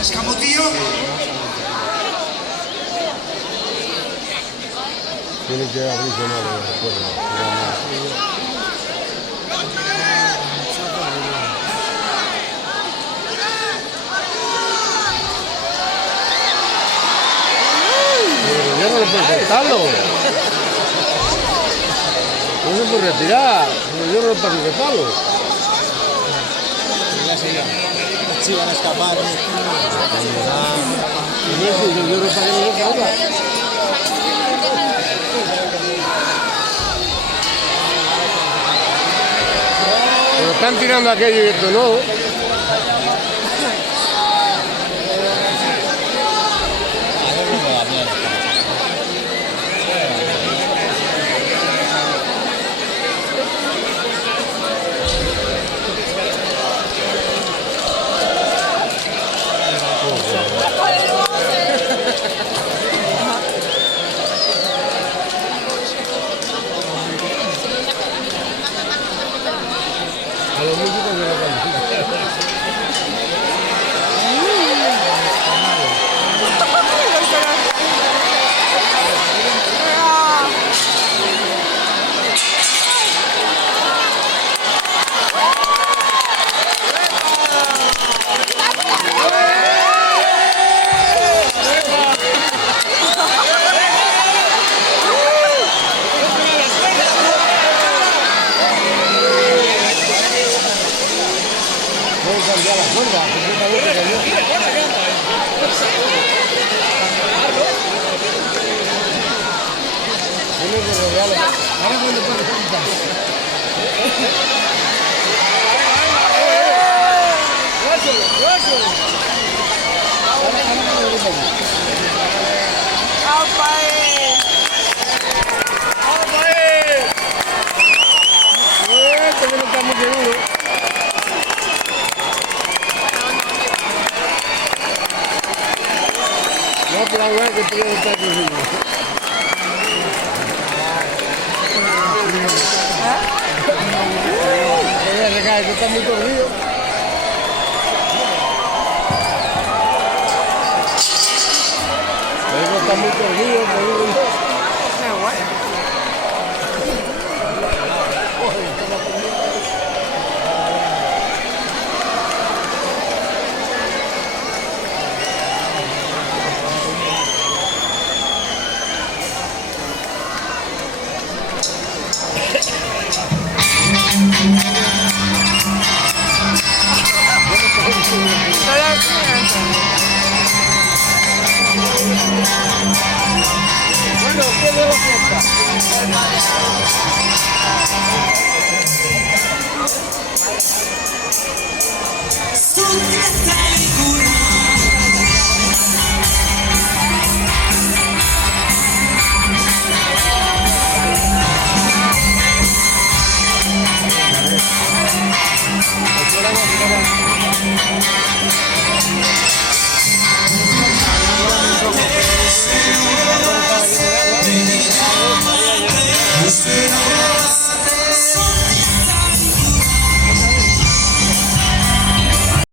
Escamotillo. Tiene que abrirse más de la cuerda. Ya no lo puedo cortarlo. No se puede retirar. Yo no lo puedo cortarlo. Ya se iban. Sí, van a escapar. Yo no pagué ni loca ahora. Pero están tirando aquello y esto no. A los músicos de la cambiar las cuerdas, completamente cambió. Ahora cuando puedes quitar. No, pero ahora que te voy a estar conmigo. Eso está muy torcido. Eso está muy torcido. Bueno, ¿qué de la fiesta?